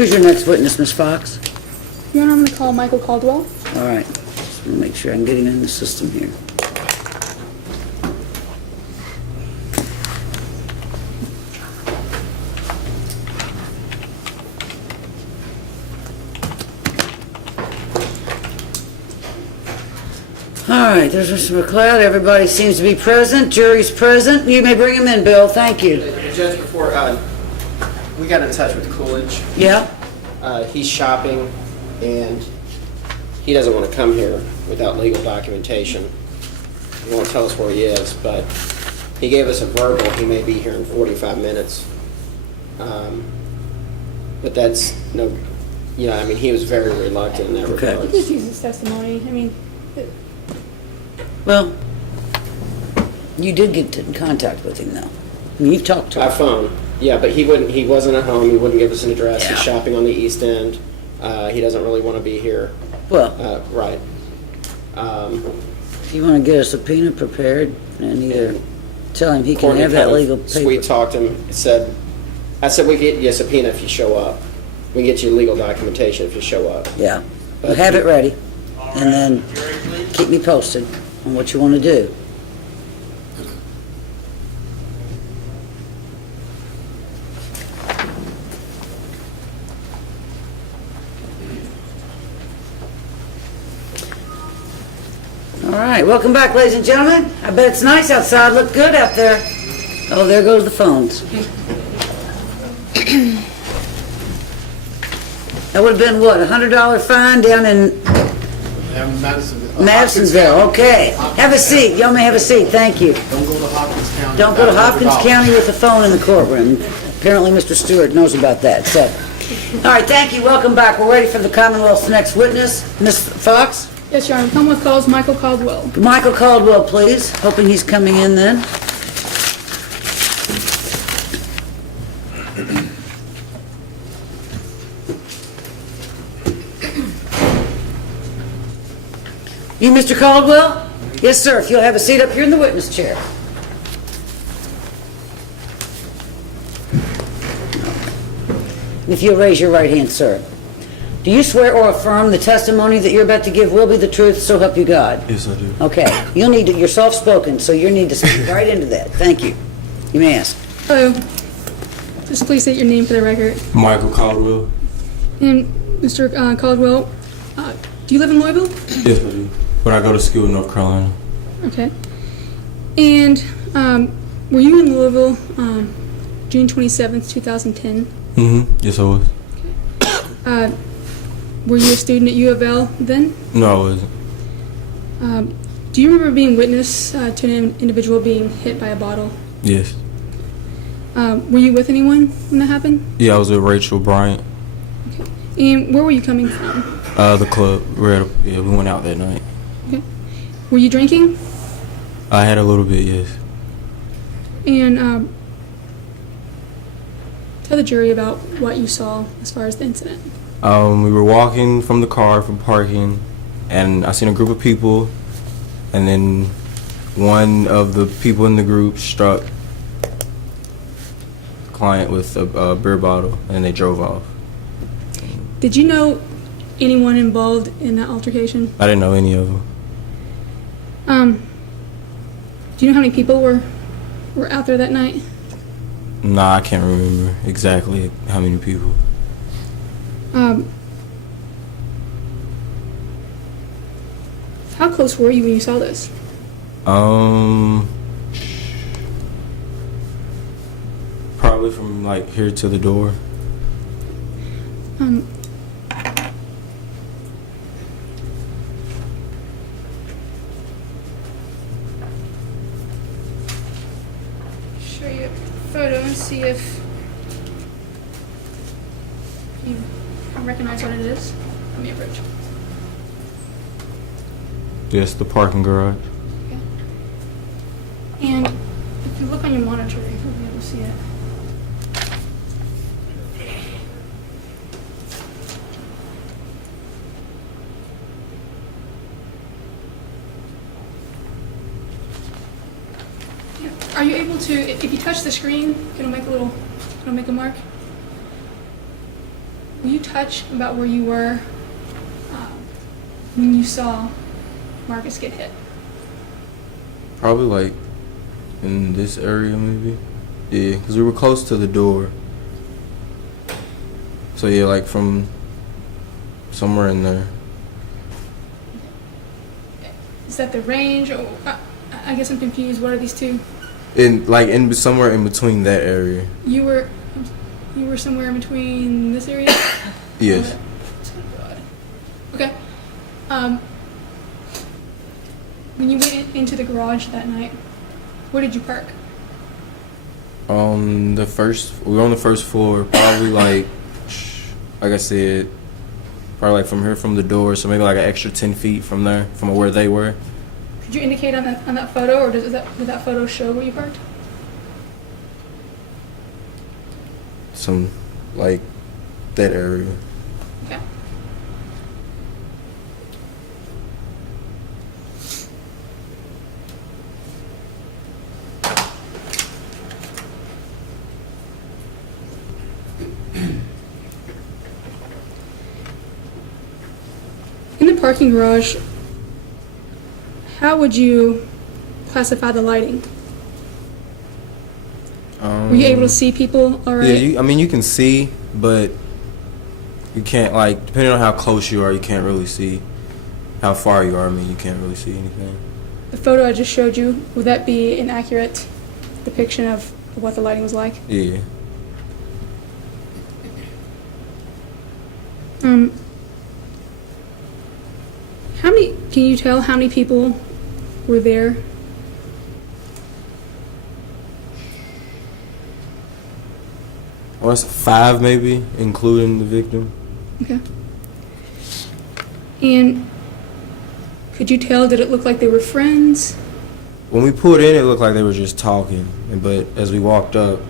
Who's your next witness, Miss Fox? Your Honor, I'm going to call Michael Caldwell. All right. Just want to make sure I can get him in the system here. All right, there's Mr. McLeod. Everybody seems to be present. Jury's present. You may bring him in, Bill. Thank you. Judge, before we got in touch with Coolidge. Yeah? He's shopping, and he doesn't want to come here without legal documentation. He won't tell us where he is, but he gave us a verbal. He may be here in 45 minutes. But that's no, I mean, he was very reluctant in that regard. He just uses testimony. I mean, Well, you did get in contact with him, though. I mean, you've talked to him. By phone, yeah, but he wasn't at home. He wouldn't give us an address. Yeah. He's shopping on the East End. He doesn't really want to be here. Well, Right. if you want to get a subpoena prepared and either tell him he can Courtney have that kind of legal paper. Sweet talked him. I said we get you a subpoena if you show up. We can get you legal documentation if you show up. Yeah. Well, have it ready, and then keep me posted on what you want to do. All right, welcome back, ladies and gentlemen. I bet it's nice outside. Look good out there. Oh, there goes the phones. That would have been, what, a $100 fine down in Madisonville? Okay. Have a seat. Y'all may have a seat. Thank you. Don't go to Hopkins County. Don't go to Hopkins County with the phone in the courtroom. Apparently, Mr. Stewart knows about that. So, all right, thank you. Welcome back. We're ready for the Commonwealth's next witness. Ms. Fox? yes, Your Honor. Commonwealth calls Michael Caldwell. Michael Caldwell, please. Hoping he's coming in then. You, Mr. Caldwell? Yes, sir. If you'll have a seat up here in the witness chair. If you'll raise your right hand, sir. Do you swear or affirm the testimony that you're about to give will be the truth, so help you God? Yes, I do. Okay. You'll need to, you're soft-spoken, so you'll need to speak right into that. Thank you. You may ask. Hello. Just please state your name for the record. Michael Caldwell. And Mr. Caldwell, do you live in Louisville? Yes, I do. But I go to school in North Carolina. Okay. And were you in Louisville June 27th, 2010? Yes, I was. Were you a student at U of L then? No, I wasn't. Do you remember being witness to an individual being hit by a bottle? Yes. Were you with anyone when that happened? Yeah, I was with Rachel Bryant. And where were you coming from? The club. We went out that night. Okay. Were you drinking? I had a little bit, yes. And tell the jury about what you saw as far as the incident. We were walking from the car from parking, and I seen a group of people, and then one of the people in the group struck the client with a beer bottle, and they drove off. Did you know anyone involved in that altercation? I didn't know any of them. Do you know how many people were out there that night? Nah, I can't remember exactly how many people. How close were you when you saw this? Probably from like here to the door. Show you a photo and see if you recognize what it is. Let me approach. Yes, the parking garage. Okay. And if you look on your monitor, you'll be able to see it. Are you able to, if you touch the screen, it'll make a mark? Will you touch about where you were when you saw Marcus get hit? Probably like in this area maybe. Yeah, because we were close to the door. So yeah, like from somewhere in there. Is that the range? Or, I guess I'm confused. What are these two? In somewhere in between that area. You were somewhere in between this area? Yes. Okay. When you went into the garage that night, where did you park? We were on the first floor, probably like I said, probably like from the door, so maybe like an extra 10 feet from there, from where they were. Could you indicate on that photo, or did that photo show where you parked? Some, like, that area. Okay. In the parking garage, how would you classify the lighting? Were you able to see people all right? Yeah, you can see, but you can't, like, depending on how close you are, you can't really see. How far you are, you can't really see anything. The photo I just showed you, would that be an accurate depiction of what the lighting was like? Yeah. Can you tell how many people were there? I want to say 5 maybe, including the victim. Okay. And could you tell, did it look like they were friends? When we pulled in, it looked like they were just talking, but as we walked up,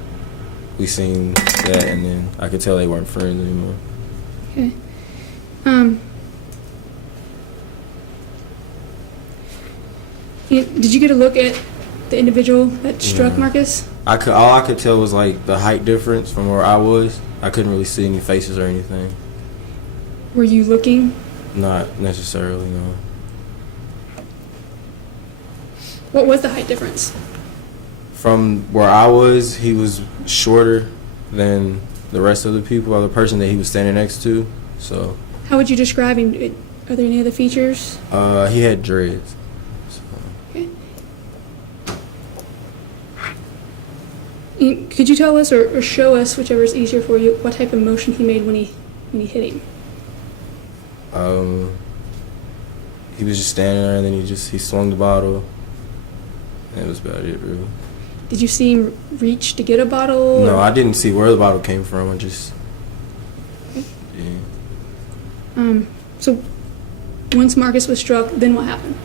we seen that, and then I could tell they weren't friends anymore. Okay. Did you get a look at the individual that struck Marcus? All I could tell was like the height difference from where I was. I couldn't really see any faces or anything. Were you looking? Not necessarily, no. What was the height difference? From where I was, he was shorter than the rest of the people, or the person that he was standing next to. So. How would you describe him? Are there any other features? He had dreads. So. Okay. Could you tell us or show us, whichever is easier for you, what type of motion he made when he hit him? He was just standing there, and then he swung the bottle. That was about it, really. Did you see him reach to get a bottle? No, I didn't see where the bottle came from. I just. Okay. Yeah. So, once Marcus was struck, then what happened?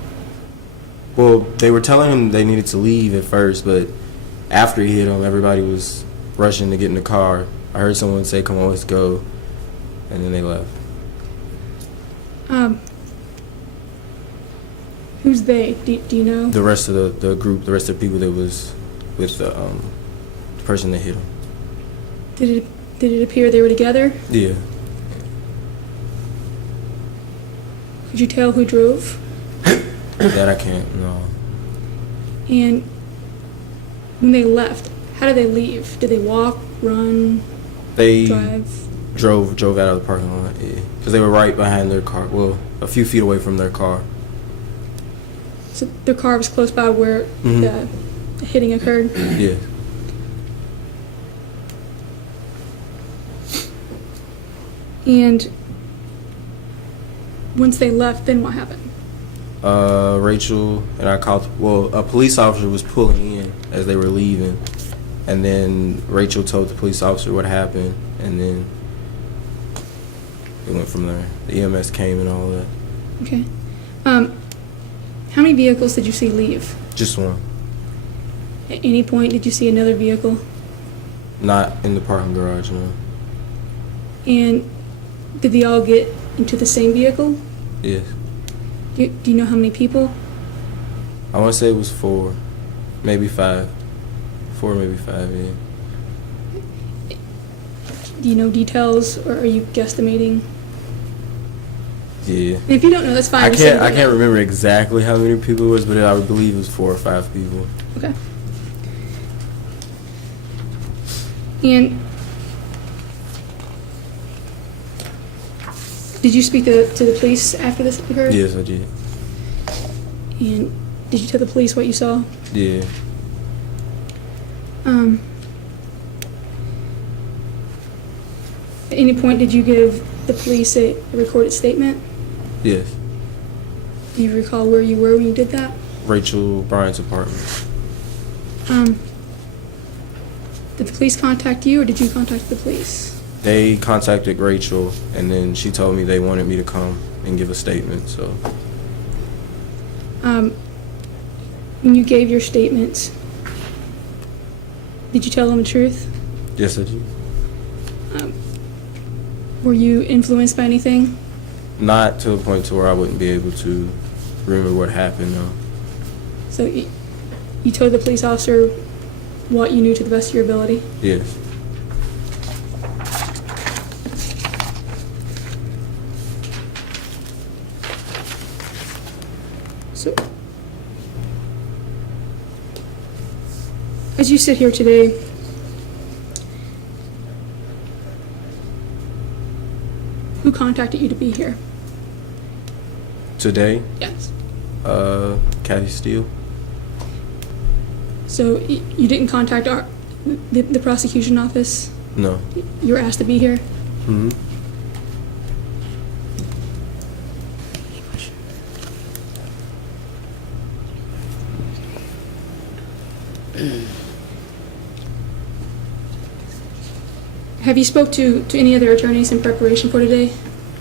Well, they were telling him they needed to leave at first, but after he hit him, everybody was rushing to get in the car. I heard someone say, "Come on, let's go," and then they left. Who's they? Do you know? The rest of the group, the rest of the people that was with the person that hit him. Did it appear they were together? Yeah. Could you tell who drove? That I can't, no. And when they left, how did they leave? Did they walk, run, They drive? drove out of the parking lot, yeah. Because they were right behind their car, well, a few feet away from their car. So their car was close by where the hitting occurred? Yeah. And once they left, then what happened? Rachel and I called, a police officer was pulling in as they were leaving. And then Rachel told the police officer what happened, and then it went from there. The EMS came and all that. Okay. How many vehicles did you see leave? Just one. At any point, did you see another vehicle? Not in the parking garage, no. And did they all get into the same vehicle? Yes. Do you know how many people? I want to say it was 4, maybe 5. 4, maybe 5, yeah. Do you know details, or are you guesstimating? Yeah. And if you don't know, that's fine. I Just say can't remember exactly how many people it was, but I would believe it was 4 or 5 people. Okay. And did you speak to the police after this occurred? Yes, I did. And did you tell the police what you saw? Yeah. At any point, did you give the police a recorded statement? Yes. Do you recall where you were when you did that? Rachel Bryant's apartment. Did the police contact you, or did you contact the police? They contacted Rachel, and then she told me they wanted me to come and give a statement, so. When you gave your statement, did you tell them the truth? Yes, I did. Were you influenced by anything? Not to a point to where I wouldn't be able to remember what happened, no. So you told the police officer what you knew to the best of your ability? Yes. So, as you sit here today, who contacted you to be here? Today, Yes. Kathy Steele. So you didn't contact the prosecution office? No. You were asked to be here? Mm-hmm. Have you spoke to any other attorneys in preparation for today?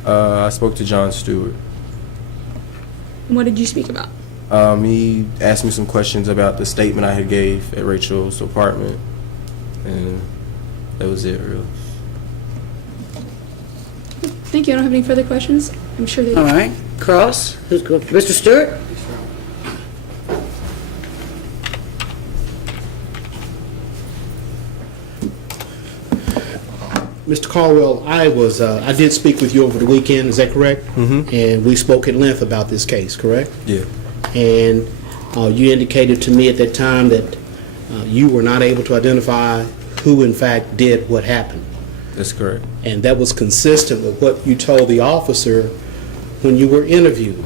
I spoke to John Stewart. And what did you speak about? He asked me some questions about the statement I had gave at Rachel's apartment, and that was it, really. Thank you. I don't have any further questions. I'm sure that... All right, Cross, who's go, Mr. Stewart? Mr. Caldwell, I did speak with you over the weekend, is that correct? Mm-hmm. And we spoke at length about this case, correct? Yeah. And you indicated to me at that time that you were not able to identify who in fact did what happened. That's correct. And that was consistent with what you told the officer when you were interviewed.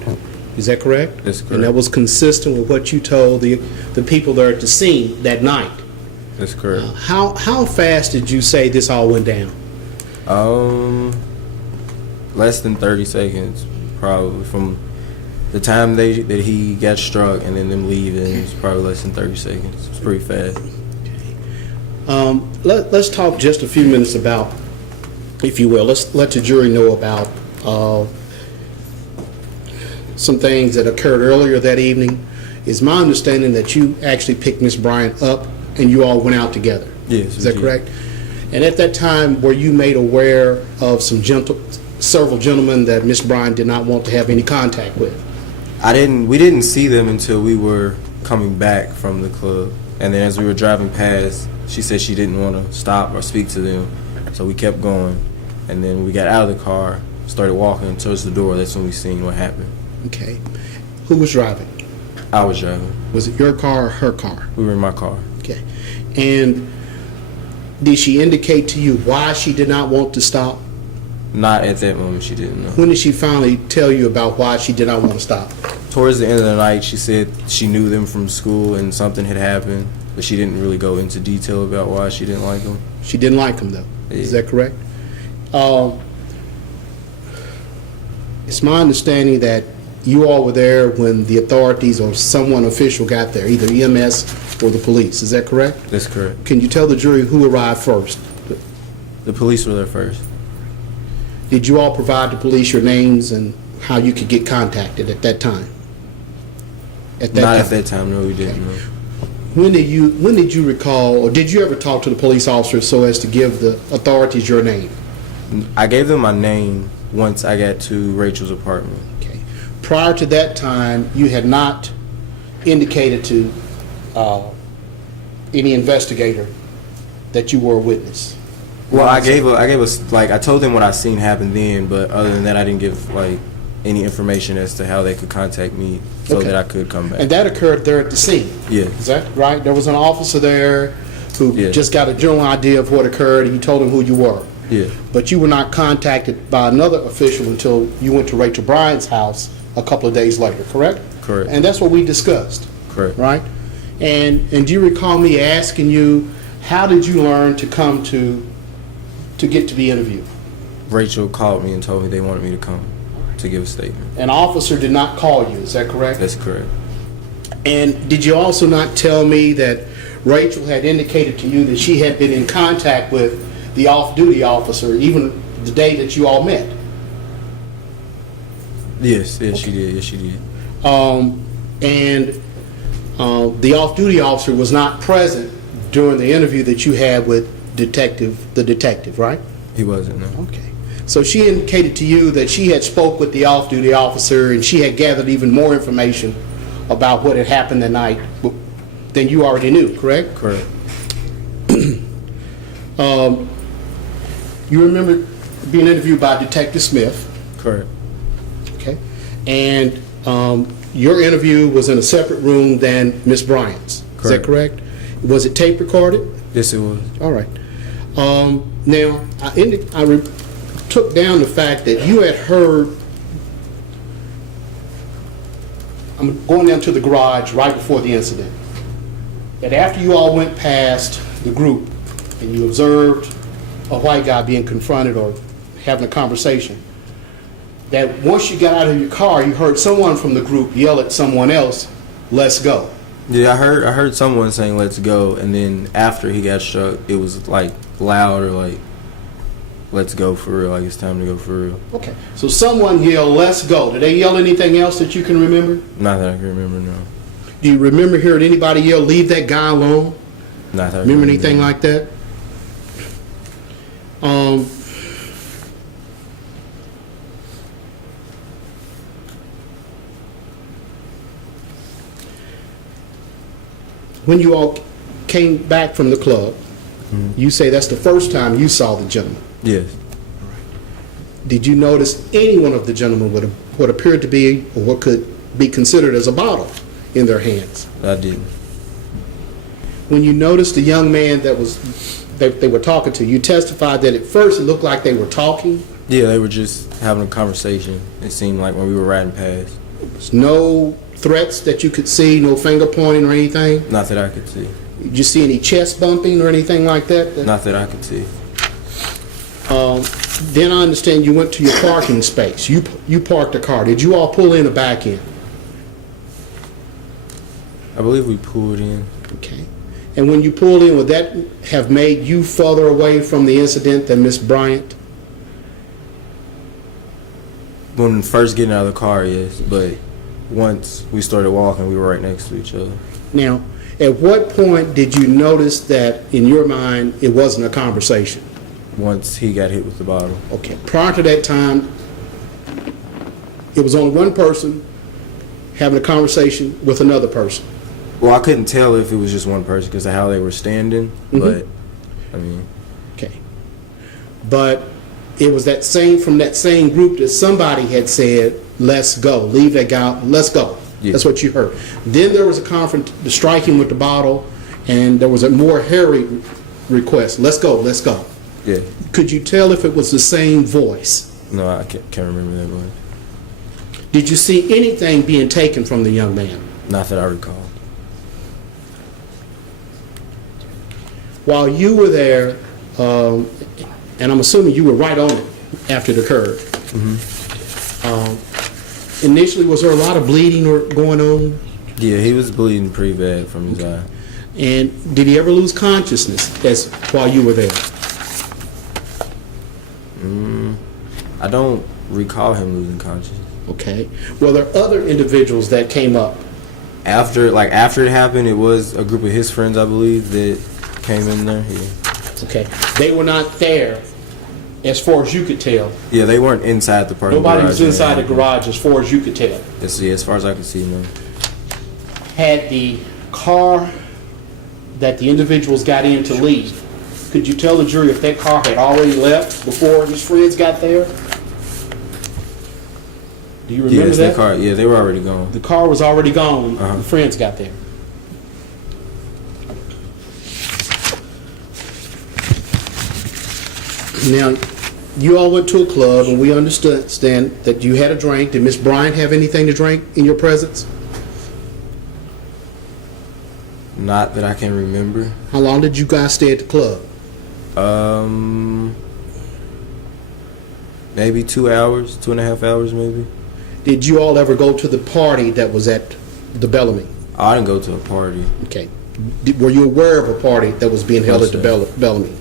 Is that correct? That's correct. And that was consistent with what you told the people there at the scene that night. That's correct. How fast did you say this all went down? Less than 30 seconds, probably, from the time that he got struck and then them leaving. It was probably less than 30 seconds. It's pretty fast. Let's talk just a few minutes about, if you will, let's let the jury know about some things that occurred earlier that evening. It's my understanding that you actually picked Miss Bryant up and you all went out together. Yes. Is that correct? And at that time, were you made aware of several gentlemen that Miss Bryant did not want to have any contact with? We didn't see them until we were coming back from the club. And then as we were driving past, she said she didn't want to stop or speak to them. So we kept going. And then when we got out of the car, started walking towards the door. That's when we seen what happened. Okay. Who was driving? I was driving. Was it your car or her car? We were in my car. Okay. And did she indicate to you why she did not want to stop? Not at that moment, she didn't know. When did she finally tell you about why she did not want to stop? Towards the end of the night, she said she knew them from school and something had happened, but she didn't really go into detail about why she didn't like them. She didn't like him, though. Yeah. Is that correct? It's my understanding that you all were there when the authorities or someone official got there, either EMS or the police. Is that correct? That's correct. Can you tell the jury who arrived first? The police were there first. Did you all provide the police your names and how you could get contacted at that time? At that time, no, we didn't. No. When did you recall, or did you ever talk to the police officer so as to give the authorities your name? I gave them my name once I got to Rachel's apartment. Okay. Prior to that time, you had not indicated to any investigator that you were a witness. Well, I gave us like I told them what I seen happen then, but other than that, I didn't give like any information as to how they could contact me so Okay. that I could come back. And that occurred there at the scene? Yeah. Is that right? There was an officer there who Yeah. just got a general idea of what occurred, and you told him who you were. Yeah. But you were not contacted by another official until you went to Rachel Bryant's house a couple of days later, correct? Correct. And that's what we discussed, Correct. right? And do you recall me asking you, how did you learn to come to get to be interviewed? Rachel called me and told me they wanted me to come to give a statement. An officer did not call you, is that correct? That's correct. And did you also not tell me that Rachel had indicated to you that she had been in contact with the off-duty officer even the day that you all met? Yes, she did. Yes, she did. And the off-duty officer was not present during the interview that you had with the detective, right? He wasn't, no. Okay. So she indicated to you that she had spoke with the off-duty officer and she had gathered even more information about what had happened that night than you already knew, correct? Correct. You remember being interviewed by Detective Smith, Correct. okay? And your interview was in a separate room than Miss Bryant's. Is that correct? Was it tape recorded? Yes, it was. All right. Now, I took down the fact that you had heard, I'm going down to the garage right before the incident, that after you all went past the group and you observed a white guy being confronted or having a conversation, that once you got out of your car, you heard someone from the group yell at someone else, "Let's go." Yeah, I heard someone saying "Let's go," and then after he got struck, it was like loud or like "Let's go for real." Like it's time to go for real. Okay. So someone yelled, "Let's go." Did they yell anything else that you can remember? Not that I can remember. No. Do you remember hearing anybody yell, "Leave that guy alone"? Not that I Remember can anything like that? When you all came back from the club, you say that's the first time you saw the gentleman. Yes. Did you notice any one of the gentlemen with what appeared to be, or what could be considered as a bottle in their hands? I didn't. When you noticed the young man that they were talking to, you testified that at first it looked like they were talking. Yeah, they were just having a conversation. It seemed like when we were riding past. There's no threats that you could see, no finger pointing or anything. Not that I could see. Did you see any chest bumping or anything like that? Not that I could see. Then I understand you went to your parking space. You parked a car. Did you all pull in or back in? I believe we pulled in. Okay. And when you pulled in, would that have made you further away from the incident than Miss Bryant? When first getting out of the car, yes, but once we started walking, we were right next to each other. Now, at what point did you notice that, in your mind, it wasn't a conversation? Once he got hit with the bottle. Okay. Prior to that time, it was only one person having a conversation with another person. Well, I couldn't tell if it was just one person because of how they were standing, but, I mean... Okay. But it was from that same group that somebody had said, "Let's go, leave that guy, let's go." Yeah. That's what you heard. Then there was the striking with the bottle, and there was a more hairy request, "Let's go, let's go." Yeah. Could you tell if it was the same voice? No, I can't remember that voice. Did you see anything being taken from the young man? Not that I recall. While you were there, and I'm assuming you were right on it after it occurred, initially, was there a lot of bleeding going on? Yeah, he was bleeding pretty bad from his eye. And did he ever lose consciousness while you were there? I don't recall him losing consciousness. Okay. Were there other individuals that came up? After it happened, it was a group of his friends, I believe, that came in there. Yeah. Okay. They were not there, as far as you could tell. Yeah, they weren't inside the parking Nobody garage. was inside the garage, as far as you could tell. Yeah, as far as I could see, no. Had the car that the individuals got in to leave, could you tell the jury if that car had already left before his friends got there? Do you remember Yes, that? that car. Yeah, they were already gone. The car was already gone. Uh-huh. The friends got there. Now, you all went to a club, and we understand that you had a drink. Did Miss Bryant have anything to drink in your presence? Not that I can remember. How long did you guys stay at the club? Maybe 2 hours, 2.5 hours, maybe. Did you all ever go to the party that was at the Bellamy? I didn't go to a party. Okay. Were you aware of a party that was being held No, at the sir. Bellamy?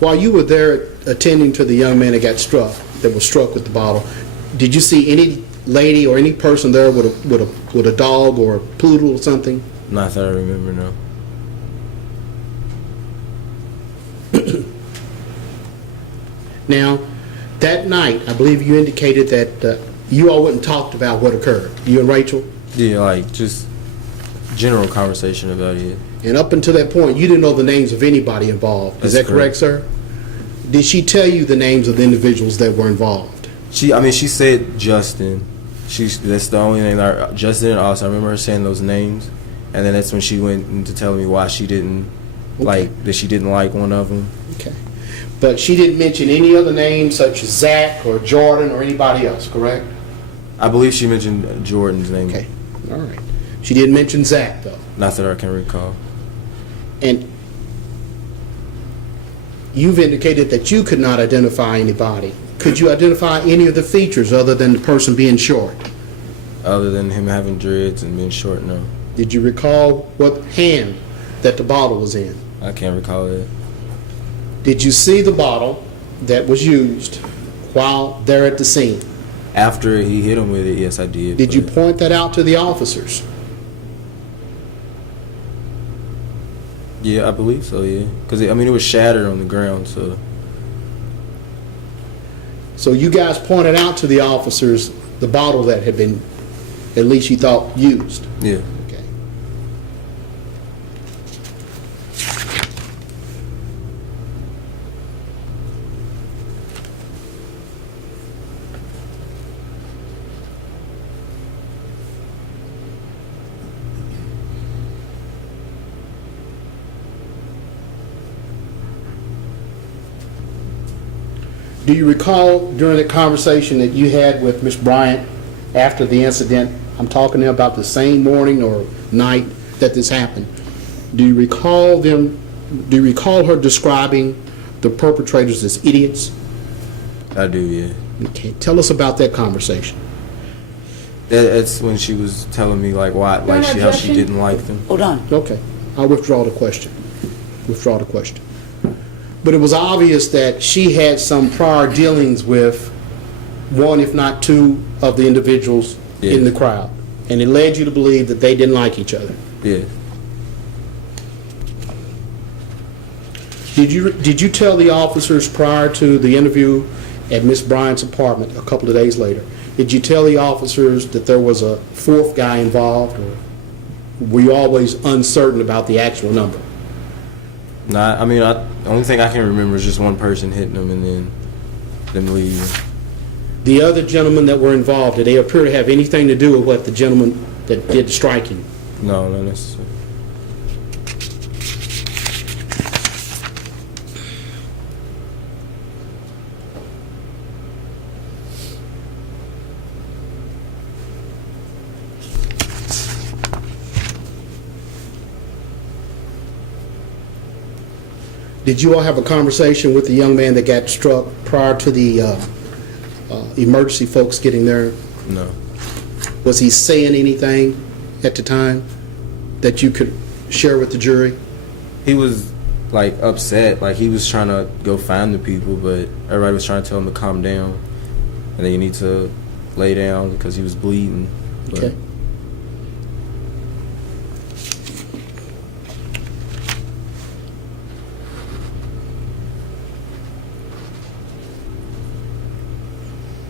While you were there attending to the young man that was struck with the bottle, did you see any lady or any person there with a dog or a poodle or something? Not that I remember, no. Now, that night, I believe you indicated that you all went and talked about what occurred, you and Rachel, Yeah, like just general conversation about it. and up until that point, you didn't know the names of anybody involved. Is That's that correct, sir? Did she tell you the names of the individuals that were involved? She said Justin. That's the only name. Justin and Austin. I remember her saying those names, and then that's when she went into telling me why she didn't that she didn't like one of them. Okay. But she didn't mention any other names such as Zach or Jordan or anybody else, correct? I believe she mentioned Jordan's name. Okay. All right. She didn't mention Zach, though. Not that I can recall. And you've indicated that you could not identify anybody. Could you identify any of the features other than the person being short? Other than him having dreads and being short, no. Did you recall what hand that the bottle was in? I can't recall it. Did you see the bottle that was used while there at the scene? After he hit him with it, yes, I did. Did you but point that out to the officers? Yeah, I believe so, yeah. Because, it was shattered on the ground, so. So you guys pointed out to the officers the bottle that had been, at least you thought, used? Yeah. Okay. Do you recall during the conversation that you had with Miss Bryant after the incident, I'm talking about the same morning or night that this happened, do you recall her describing the perpetrators as idiots? I do, yeah. Okay, tell us about that conversation. That's when she was telling me, like, why, like, how she didn't like them. Hold on. Okay, I'll withdraw the question. But it was obvious that she had some prior dealings with one, if not two, of the individuals in the crowd. And it led you to believe that they didn't like each other. Yeah. Did you tell the officers prior to the interview at Miss Bryant's apartment a couple of days later, did you tell the officers that there was a fourth guy involved, or were you always uncertain about the actual number? Nah, the only thing I can remember is just one person hitting them and then them leaving. The other gentlemen that were involved, did they appear to have anything to do with what the gentleman that did the striking? No, not necessarily. Did you all have a conversation with the young man that got struck prior to the emergency folks getting there? No. Was he saying anything at the time that you could share with the jury? He was, like, upset. Like, he was trying to go find the people, but everybody was trying to tell him to calm down. And then you need to lay down because he was bleeding. But Okay.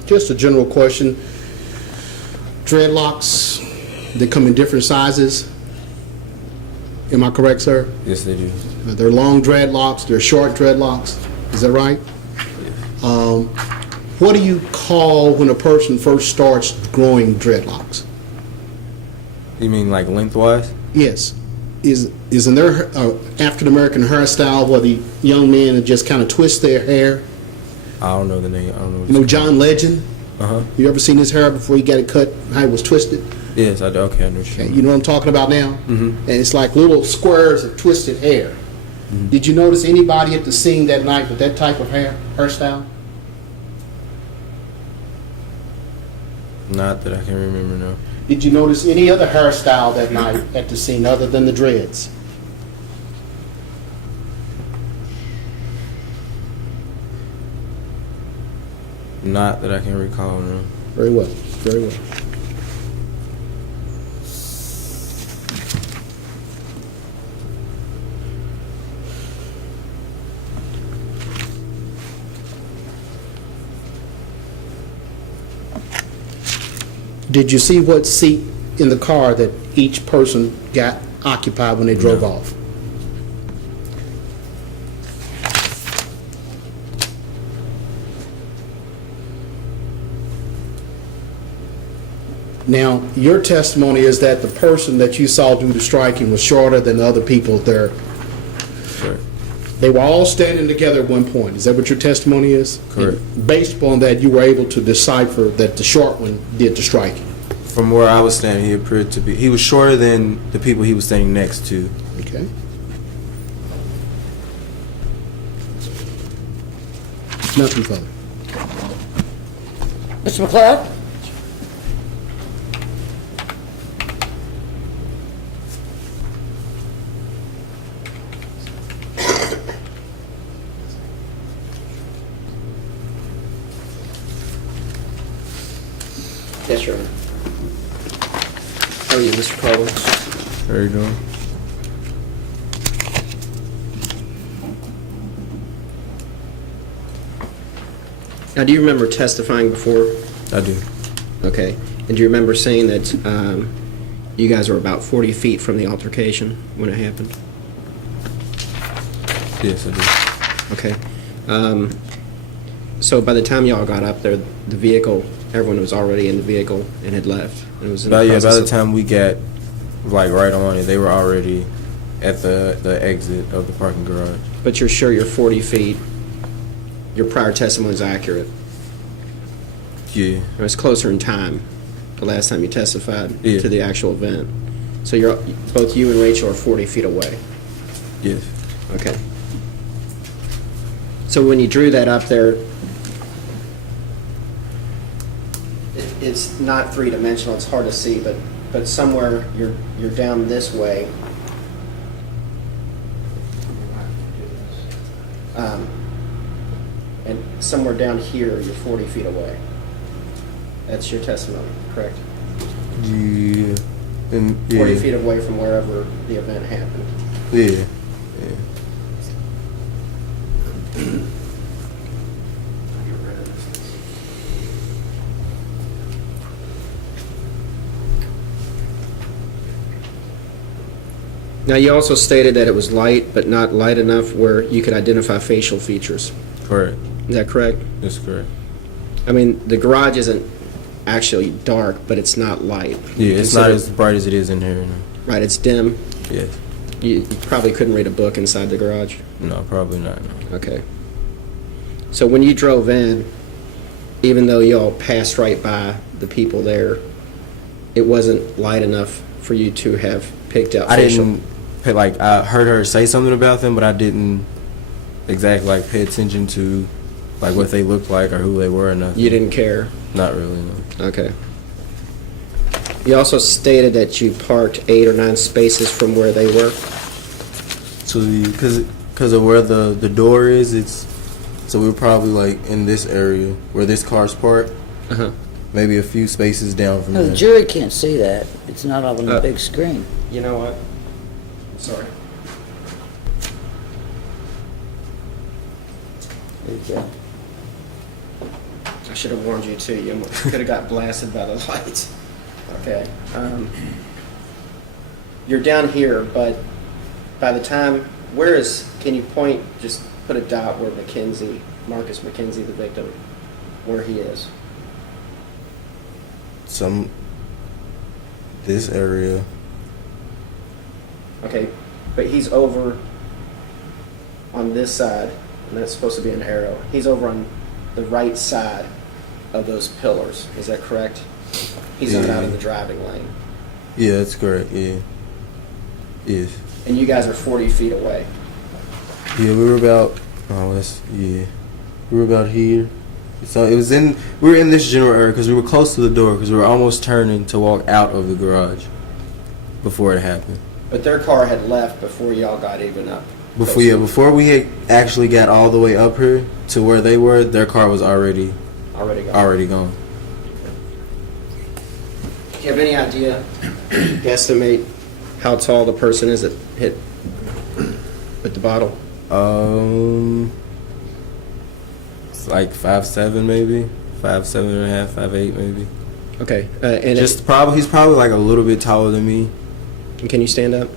Just a general question. Dreadlocks, they come in different sizes Am I correct, sir? Yes, they do. They're long dreadlocks, they're short dreadlocks. Is that right? What do you call when a person first starts growing dreadlocks? You mean like lengthwise? Yes. Isn't there African American hairstyle where the young men just kind of twist their hair? I don't know the name. I don't know. You know John Legend? Uh-huh. You ever seen his hair before he got it cut, how it was twisted? Yes, I do. Okay, I know what you're Okay, saying. you know what I'm talking about now? Mm-hmm. And it's like little squares of twisted hair. Mm-hmm. Did you notice anybody at the scene that night with that type of hairstyle? Not that I can remember now. Did you notice any other hairstyle that night at the scene other than the dreads? Not that I can recall now. Very well, very well. Did you see what seat in the car that each person got occupied when they drove No. off? Now, your testimony is that the person that you saw do the striking was shorter than the other people there. Correct. They were all standing together at one point. Is that what your testimony is? Correct. And based upon that, you were able to decipher that the short one did the striking. From where I was standing, he appeared to be. He was shorter than the people he was standing next to. Okay. Nothing further. Mr. McLeod? Yes, Your Honor. How are you, Mr. Caldwell? How are you doing? Now, do you remember testifying before? I do. Okay. And do you remember saying that you guys were about 40 feet from the altercation when it happened? Yes, I do. Okay. So by the time y'all got up there, the vehicle, everyone was already in the vehicle and had left. It was in the By process the of- time we got like right on it, they were already at the exit of the parking garage. But you're sure you're 40 feet? Your prior testimony is accurate. Yeah. It was closer in time, the last time you testified Yeah. to the actual event. So you're both you and Rachel are 40 feet away. Yes. Okay. So when you drew that up there, it's not three-dimensional. It's hard to see, but somewhere you're down this way. And somewhere down here, you're 40 feet away. That's your testimony, correct? Yeah. And, 40 feet away from wherever the event happened. Yeah. Yeah. Now, you also stated that it was light, but not light enough where you could identify facial features. Correct. Is that correct? That's correct. I mean, the garage isn't actually dark, but it's not light. Yeah, it's not as bright as it is in here. No. Right, it's dim. Yes. You probably couldn't read a book inside the garage. No, probably not. No. Okay. So when you drove in, even though y'all passed right by the people there, it wasn't light enough for you to have picked out I facial. didn't pay, like, I heard her say something about them, but I didn't exactly like pay attention to like what they looked like or who they were or nothing. You didn't care. Not really. No. Okay. You also stated that you parked 8 or 9 spaces from where they were. So because of where the door is, it's so we were probably like in this area where this car's parked. Uh-huh. Maybe a few spaces down from No, the there. jury can't see that. It's not up on the big screen. You know what? Sorry. There you go. I should have warned you too. You could have got blasted by the lights. Okay. You're down here, but by the time, can you point, just put a dot where Marcus McKenzie, the victim, where he is? This area. Okay, but he's over on this side, and that's supposed to be an arrow. He's over on the right side of those pillars. Is that correct? He's not out of the driving lane. Yeah, that's correct. Yeah. Yes. And you guys are 40 feet away. Yeah, we were about. We were about here. So we were in this general area because we were close to the door because we were almost turning to walk out of the garage before it happened. But their car had left before y'all got even up. Before we had actually got all the way up here to where they were, their car was already gone. Do you have any idea, guesstimate, how tall the person is that hit with the bottle? It's like 5'7" maybe, 5'7.5", 5'8" maybe. Okay, and he's probably like a little bit taller than me. Can you stand up?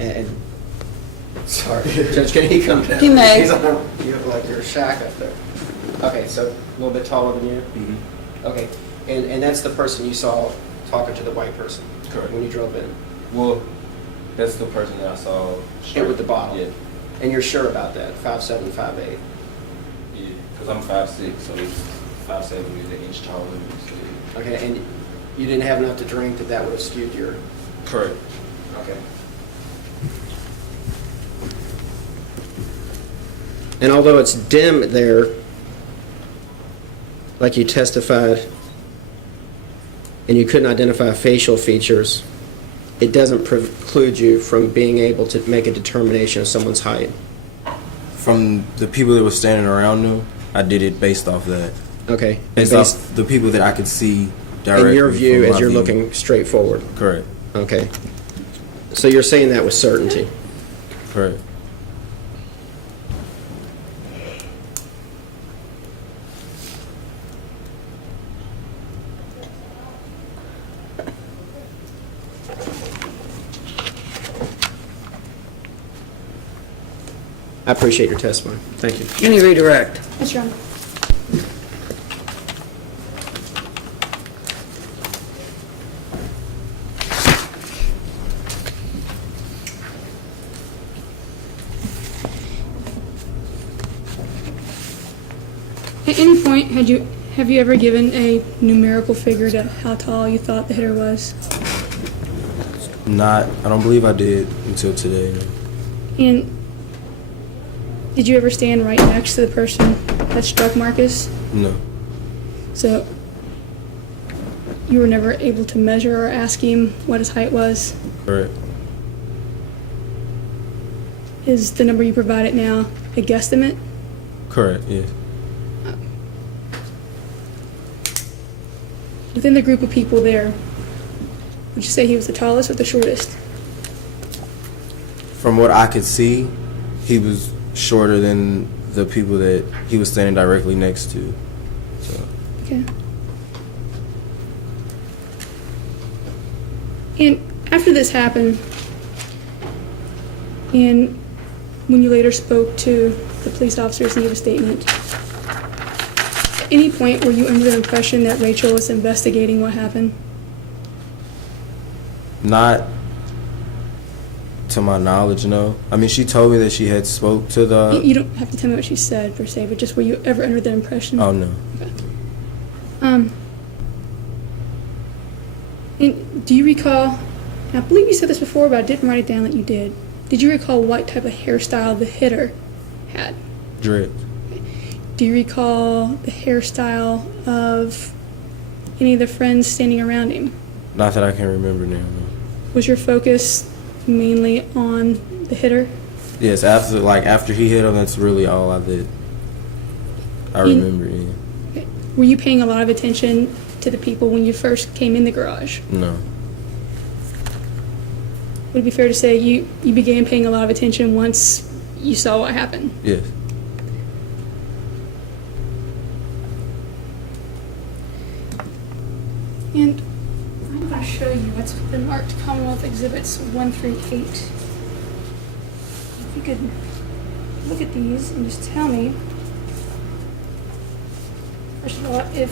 And sorry, Judge, can he come down? He may. You have like your shack up there. Okay, so a little bit taller than you. Mm-hmm. Okay, and that's the person you saw talking to the white person. Correct. When you drove in. Well, that's the person that I saw hit with the bottle. Yeah. And you're sure about that? 5'7", 5'8". Yeah, because I'm 5'6", so he's 5'7", he's an inch taller than me. So. Okay, and you didn't have enough to drink that would have skewed your... Correct. Okay. And although it's dim there, like you testified, and you couldn't identify facial features, it doesn't preclude you from being able to make a determination of someone's height. From the people that were standing around them, I did it based off that. Okay. Based off the people that I could see directly. In your view, from as my you're view. looking straight forward. Correct. Okay. So you're saying that with certainty. Correct. I appreciate your testimony. Thank you. Any redirect? Yes, Your Honor. At any point, have you ever given a numerical figure to how tall you thought the hitter was? I don't believe I did until today. And did you ever stand right next to the person that struck Marcus? No. So you were never able to measure or ask him what his height was? Correct. Is the number you provided now a guesstimate? Correct, yes. Within the group of people there, would you say he was the tallest or the shortest? From what I could see, he was shorter than the people that he was standing directly next to. So. Okay. And after this happened, and when you later spoke to the police officers and gave a statement, at any point were you under the impression that Rachel was investigating what happened? Not to my knowledge, no. I mean, she told me that she had spoke to the... You don't have to tell me what she said, per se, but just were you ever under the impression? Oh, no. Okay. And do you recall, I believe you said this before, but I didn't write it down that you did. Did you recall what type of hairstyle the hitter had? Dread. Do you recall the hairstyle of any of the friends standing around him? Not that I can remember now, no. Was your focus mainly on the hitter? Yes, after he hit him, that's really all I did. I remember, yeah. Okay. Were you paying a lot of attention to the people when you first came in the garage? No. Would it be fair to say you began paying a lot of attention once you saw what happened? Yes. And I'm going to show you That's been marked Commonwealth Exhibits 1 through 8. If you could look at these and just tell me, first of all, if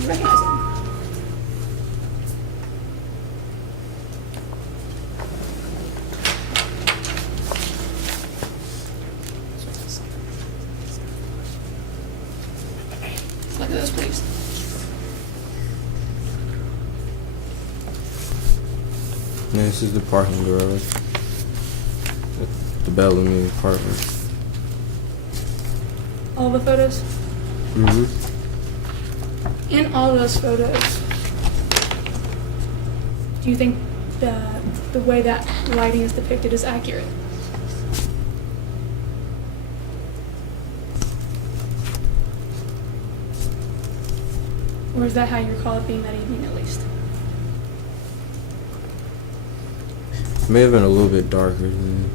you recognize them. Look at those, please. And this is the parking garage. The Bellamy apartment. All the photos? Mm-hmm. In all those photos, do you think that the way that lighting is depicted is accurate? Or is that how you recall it being that evening at least? May have been a little bit darker than.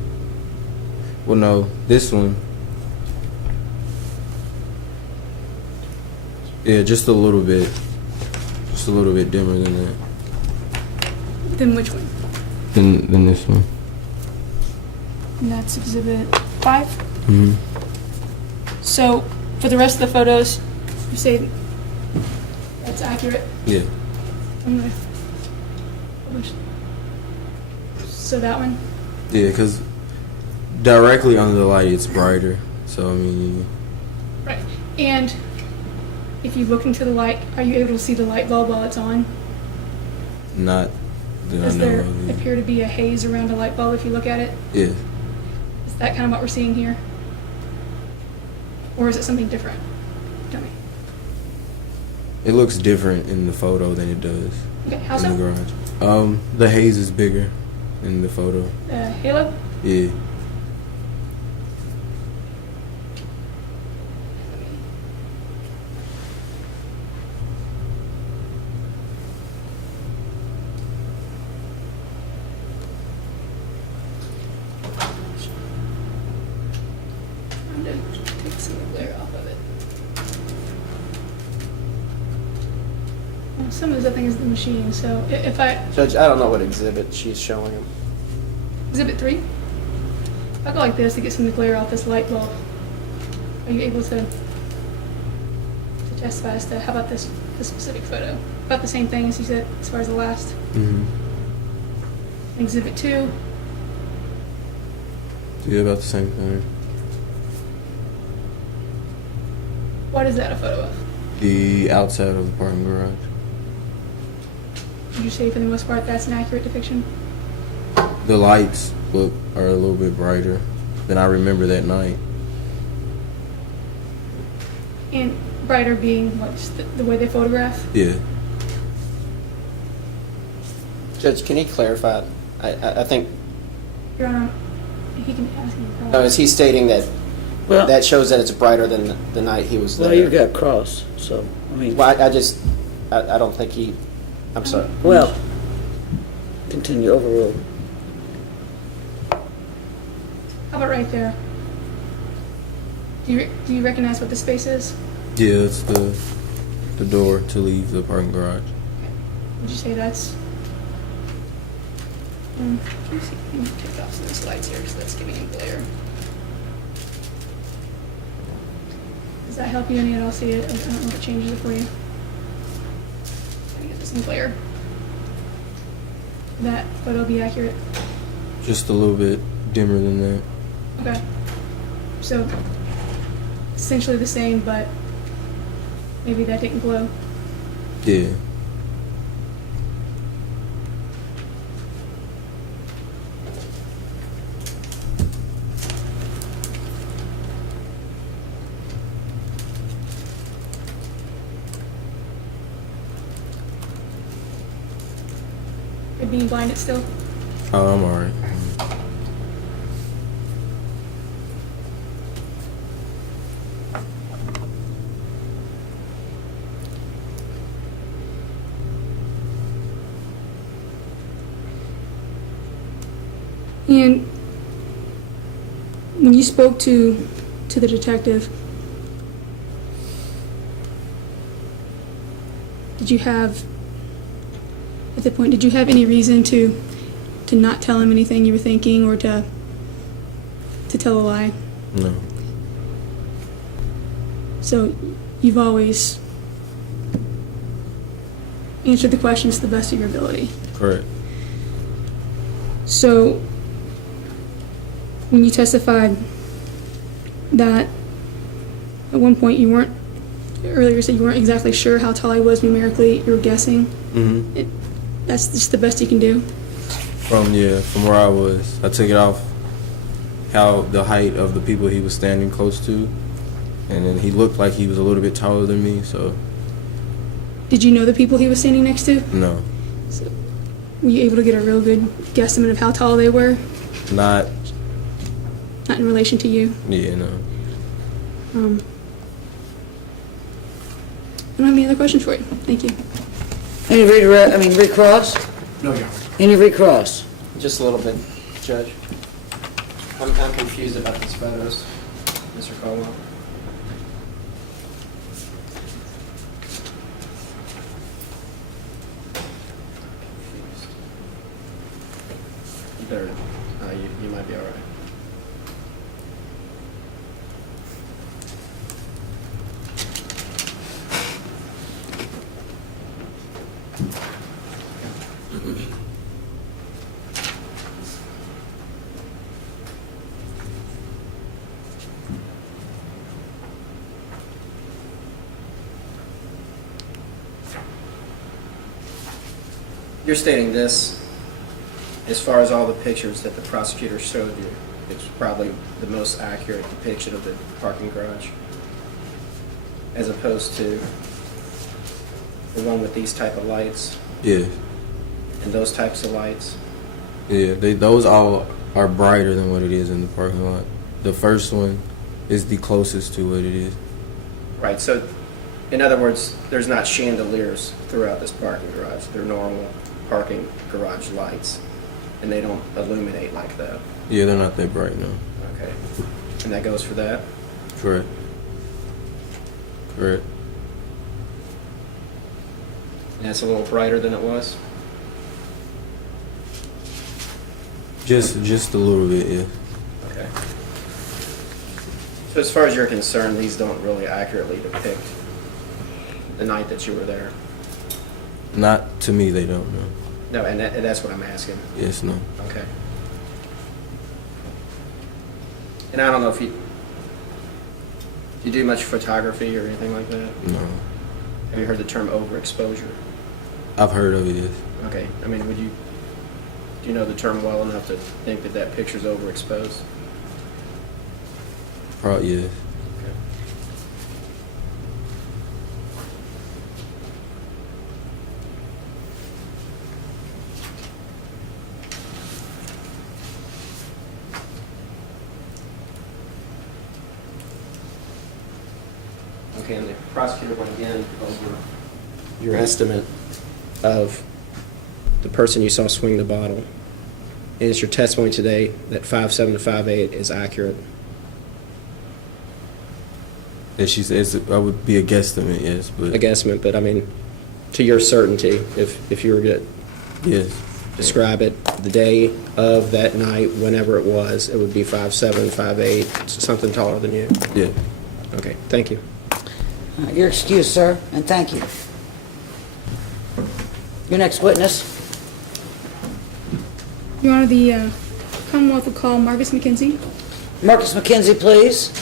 Well, no, this one. Yeah, just a little bit. Just a little bit dimmer than that. Then which one? Than this one. And that's exhibit 5? Mm-hmm. So, for the rest of the photos, you say that's accurate? Yeah. I'm gonna publish. So that one? Yeah, because directly under the light, it's brighter. So, I mean. Right. And if you look into the light, are you able to see the light bulb while it's on? Not that I Does know there of. appear to be a haze around a light bulb if you look at it? Yeah. Is that kind of what we're seeing here? Or is it something different? Tell me. It looks different in the photo than it does Okay, how in the so? garage. The haze is bigger in the photo. Halo? Yeah. I'm going to take some of the glare off of it. Well, some of this I think is the machine, so if I... Judge, I don't know what exhibit she's showing him. Exhibit 3? If I go like this to get some of the glare off this light bulb, are you able to testify as to how about this specific photo? About the same thing as you said as far as the last? Mm-hmm. Exhibit 2? Yeah, about the same thing. What is that a photo of? The outside of the parking garage. Would you say for the most part that's an accurate depiction? The lights are a little bit brighter than I remember that night. And brighter being what, just the way they photograph? Yeah. Judge, can he clarify? I think, Your Honor, he can ask me. no, is he stating that Well, that shows that it's brighter than the night he was there? well, you got cross, so, I mean, Well, I don't think he, I'm sorry. well, continue, overruled. How about right there? Do you recognize what the space is? Yeah, it's the door to leave the parking garage. Would you say that's... let me see. Let me take off some of these lights here because that's giving him glare. Does that help you any at all see it? I don't know if it changes it for you. Let me get some glare. That photo be accurate? Just a little bit dimmer than that. Okay. So, essentially the same, but maybe that didn't glow. Yeah. You're being blinded still? Oh, I'm alright. And when you spoke to the detective, did you have at that point, did you have any reason to not tell him anything you were thinking, or to tell a lie? No. So you've always answered the questions to the best of your ability. Correct. So when you testified that at one point you weren't, earlier you said you weren't exactly sure how tall he was numerically, you were guessing. Mm-hmm. That's just the best you can do. From where I was, I took it off how the height of the people he was standing close to, and then he looked like he was a little bit taller than me. So Did you know the people he was standing next to? no, So, were you able to get a real good guesstimate of how tall they were? not Not in relation to you. yeah, no. I don't have any other questions for you. Thank you. Any recross? No, Your Honor. Any recross? Just a little bit, Judge. I'm confused about these photos, Mr. Caldwell. You better, you might be all right. You're stating this, as far as all the pictures that the prosecutor showed you, it's probably the most accurate depiction of the parking garage, as opposed to the one with these type of lights Yeah, and those types of lights. yeah. Those all are brighter than what it is in the parking lot. The first one is the closest to what it is. Right, so in other words, there's not chandeliers throughout this parking garage. They're normal parking garage lights, and they don't illuminate like that. Yeah, they're not that bright, no. Okay, and that goes for that? Correct. Correct. And it's a little brighter than it was? Just a little bit, yeah. Okay. So as far as you're concerned, these don't really accurately depict the night that you were there? Not to me, they don't know. No, and that's what I'm asking. Yes, no. Okay. And I don't know if you do much photography or anything like that? No. Have you heard the term overexposure? I've heard of it, yes. Okay. I mean, do you know the term well enough to think that that picture's overexposed? Probably, yes. Okay. Okay, and the prosecutor went again over your estimate of the person you saw swing the bottle. And it's your testimony today that 5'7" to 5'8" is accurate. As she says, that would be a guesstimate, yes, but... A guesstimate, but I mean, to your certainty, if you were to Yes. describe it, the day of that night, whenever it was, it would be 5'7", 5'8", something taller than you. Yeah. Okay, thank you. Your excuse, sir, and thank you. Your next witness. Your Honor, the Commonwealth will call Marcus McKenzie. Marcus McKenzie, please.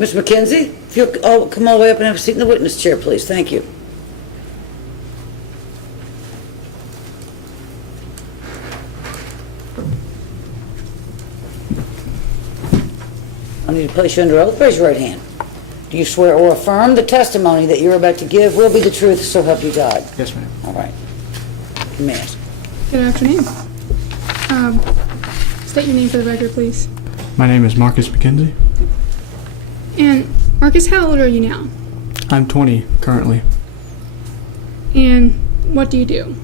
Mr. McKenzie, if you'll come all the way up and have a seat in the witness chair, please. Thank you. I need to place you under oath. Raise your right hand. Do you swear or affirm the testimony that you're about to give will be the truth, so help you God? Yes, ma'am. All right. You may ask. Good afternoon. State your name for the record, please. My name is Marcus McKenzie. And Marcus, how old are you now? I'm 20 currently. And what do you do?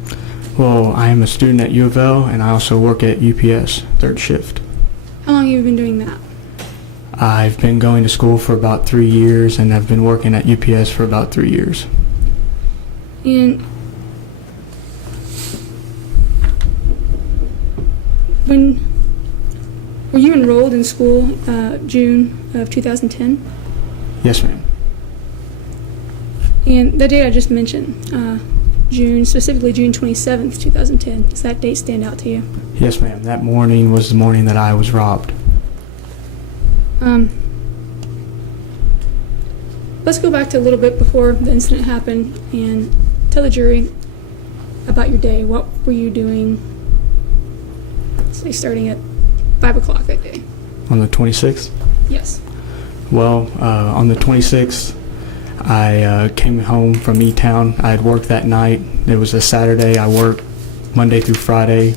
Well, I am a student at U of L, and I also work at UPS, third shift. How long have you been doing that? I've been going to school for about 3 years, and I've been working at UPS for about 3 years. And when were you enrolled in school June of 2010? Yes, ma'am. And the date I just mentioned, June, specifically June 27th, 2010, does that date stand out to you? Yes, ma'am. That morning was the morning that I was robbed. Let's go back to a little bit before the incident happened and tell the jury about your day. What were you doing, say, starting at 5 o'clock that day? On the 26th? Yes. Well, on the 26th, I came home from E-Town. I had worked that night. It was a Saturday. I worked Monday through Friday.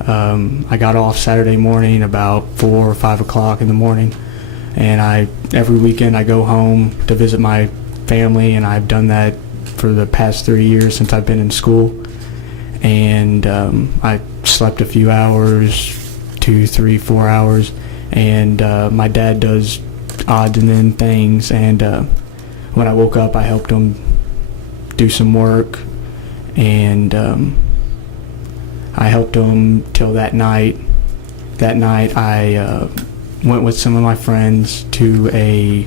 I got off Saturday morning about 4 or 5 o'clock in the morning. And every weekend I go home to visit my family, and I've done that for the past 3 years since I've been in school. And I slept a few hours, 2, 3, 4 hours, and my dad does odds and end things, and when I woke up I helped him do some work, and I helped him till that night. That night I went with some of my friends to a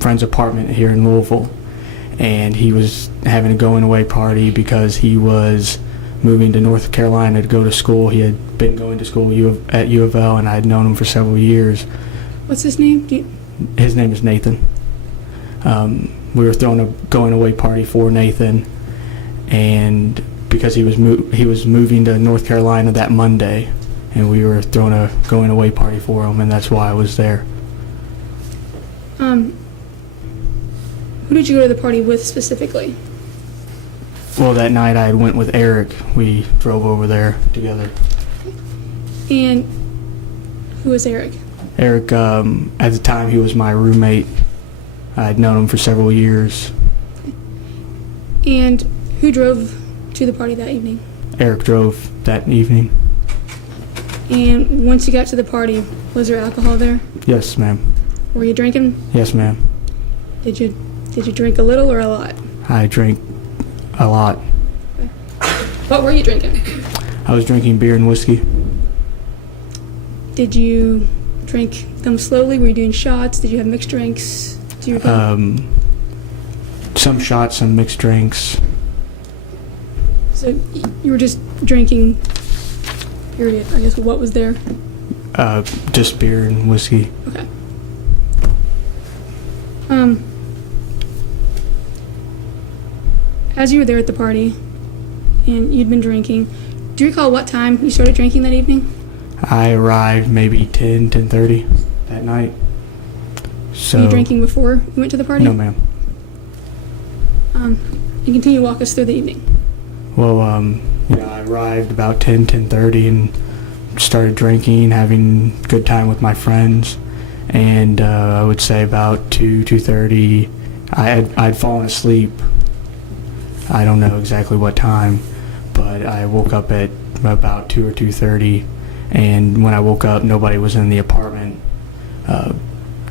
friend's apartment here in Louisville, and he was having a going away party because he was moving to North Carolina to go to school. He had been going to school at U of L, and I had known him for several years. What's his name? His name is Nathan. We were throwing a going away party for Nathan, and because he was moving to North Carolina that Monday, and we were throwing a going away party for him, and that's why I was there. Who did you go to the party with specifically? Well, that night I went with Eric. We drove over there together. And who was Eric? Eric, at the time, he was my roommate. I had known him for several years. And who drove to the party that evening? Eric drove that evening. And once you got to the party, was there alcohol there? Yes, ma'am. Were you drinking? Yes, ma'am. Did you drink a little or a lot? I drank a lot. What were you drinking? I was drinking beer and whiskey. Did you drink them slowly? Were you doing shots? Did you have mixed drinks? Do you recall? Some shots, some mixed drinks. So you were just drinking, period. I guess what was there? Just beer and whiskey. Okay. As you were there at the party and you'd been drinking, do you recall what time you started drinking that evening? I arrived maybe 10:30 that night. So Were you drinking before you went to the party? No, ma'am. And continue to walk us through the evening. Well, I arrived about 10:30 and started drinking, having a good time with my friends. And I would say about 2:30, I'd fallen asleep. I don't know exactly what time, but I woke up at about 2 or 2:30, and when I woke up, nobody was in the apartment.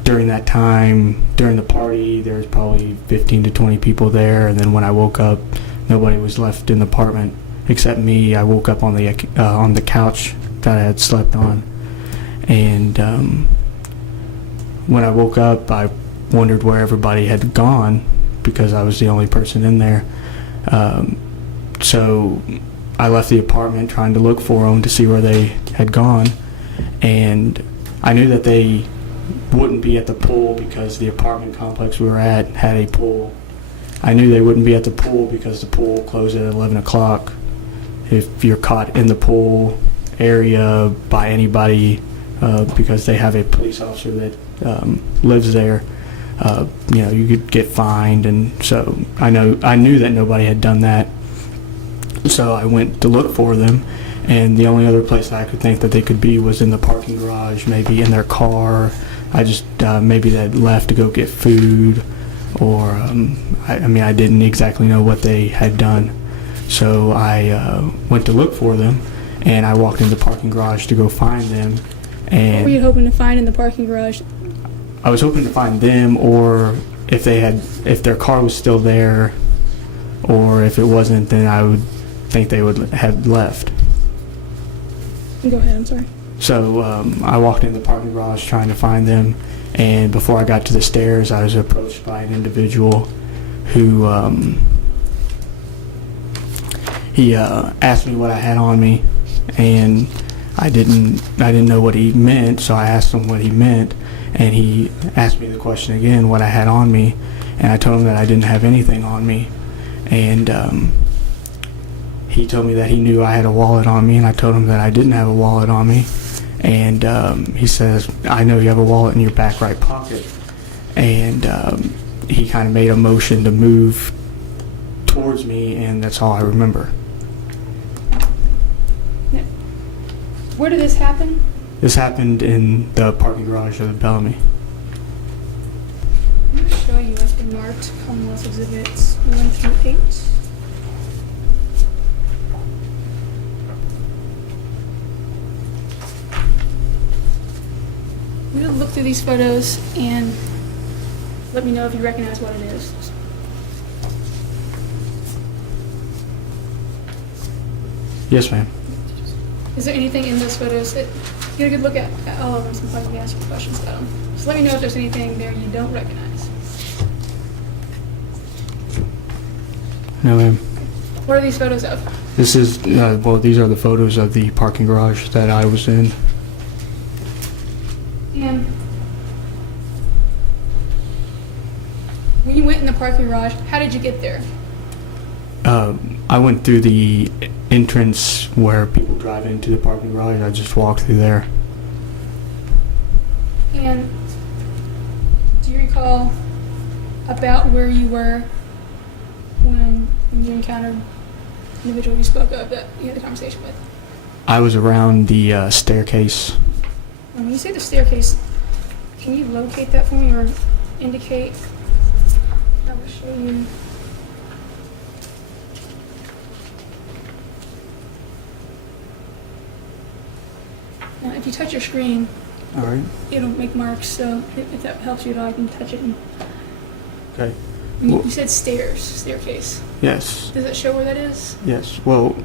During that time, during the party, there was probably 15 to 20 people there, and then when I woke up, nobody was left in the apartment except me. I woke up on the couch that I had slept on, and when I woke up, I wondered where everybody had gone because I was the only person in there. So I left the apartment trying to look for them to see where they had gone, and I knew that they wouldn't be at the pool because the apartment complex we were at had a pool. I knew they wouldn't be at the pool because the pool closed at 11 o'clock. If you're caught in the pool area by anybody, because they have a police officer that lives there, you could get fined. And so I knew that nobody had done that. So I went to look for them, and the only other place I could think that they could be was in the parking garage, maybe in their car. I just maybe they had left to go get food, or I didn't exactly know what they had done. So I went to look for them, and I walked into the parking garage to go find them. And What were you hoping to find in the parking garage? I was hoping to find them, or if their car was still there, or if it wasn't, then I would think they would have left. Go ahead, I'm sorry. So I walked in the parking garage trying to find them, and before I got to the stairs, I was approached by an individual who he asked me what I had on me, and I didn't know what he meant, so I asked him what he meant, and he asked me the question again, what I had on me, and I told him that I didn't have anything on me, and he told me that he knew I had a wallet on me, and I told him that I didn't have a wallet on me. And he says, I know you have a wallet in your back right pocket. And he kind of made a motion to move towards me, and that's all I remember. Now, where did this happen? This happened in the parking garage of the Bellamy. I'm going to show you what's been marked Commonwealth Exhibits 1 through 8. I'm going to look through these photos and let me know if you recognize what it is. Yes, ma'am. Is there anything in those photos that get a good look at all of them, so I can ask you questions about them? Just let me know if there's anything there you don't recognize. No, ma'am. What are these photos of? This is, these are the photos of the parking garage that I was in. And when you went in the parking garage, how did you get there? I went through the entrance where people drive into the parking garage. I just walked through there. And do you recall about where you were when you encountered the individual you spoke of that you had the conversation with? I was around the staircase. When you say the staircase, can you locate that for me or indicate? I will show you. Now, if you touch your screen, All right. it'll make marks, so if that helps you at all, I can touch it. And Okay. you said staircase. Yes. Does it show where that is? Yes. Well,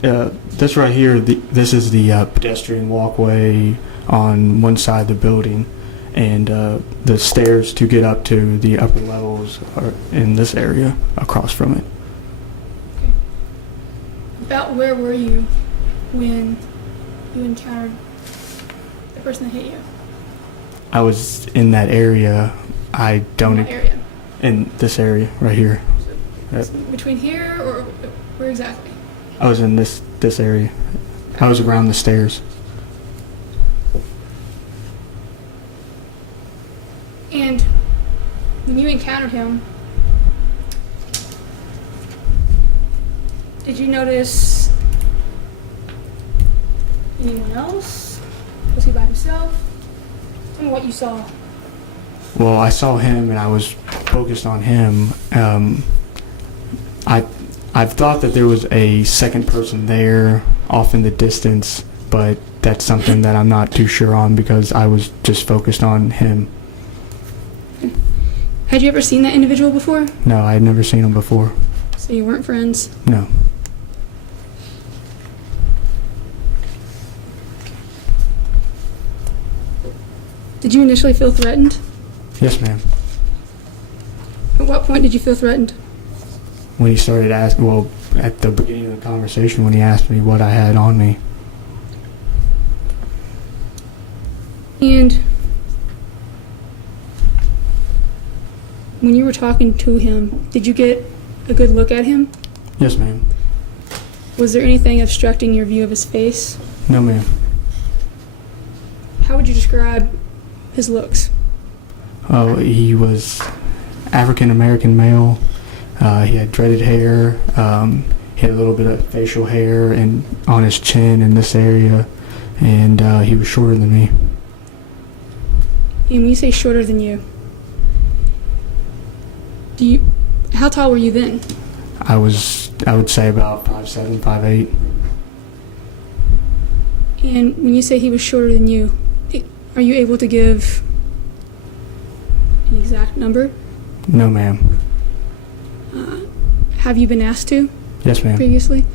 this right here, this is the pedestrian walkway on one side of the building, and the stairs to get up to the upper levels are in this area across from it. Okay. About where were you when you encountered the person that hit you? I was in that area. I don't. What area? In this area right here. Between here or where exactly? I was in this area. I was around the stairs. And when you encountered him, did you notice anyone else? Was he by himself? Tell me what you saw. Well, I saw him and I was focused on him. I've thought that there was a second person there off in the distance, but that's something that I'm not too sure on because I was just focused on him. Had you ever seen that individual before? No, I had never seen him before. So you weren't friends? No. Did you initially feel threatened? Yes, ma'am. At what point did you feel threatened? When he started asking, well, at the beginning of the conversation, when he asked me what I had on me. And when you were talking to him, did you get a good look at him? Yes, ma'am. Was there anything obstructing your view of his face? No, ma'am. How would you describe his looks? Oh, he was African American male. He had dreaded hair. He had a little bit of facial hair and on his chin in this area, and he was shorter than me. And when you say shorter than you, how tall were you then? I would say about 5'7", 5'8". And when you say he was shorter than you, are you able to give an exact number? No, ma'am. Have you been asked to Yes, ma'am. previously?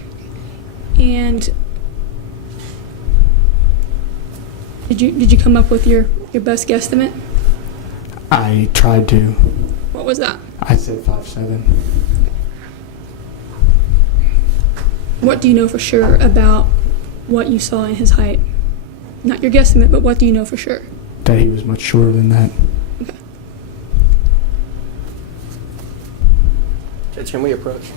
And did you come up with your best guesstimate? I tried to. What was that? I said 5'7". What do you know for sure about what you saw in his height? Not your guesstimate, but what do you know for sure? That he was much shorter than that. Okay. Judge, can we approach?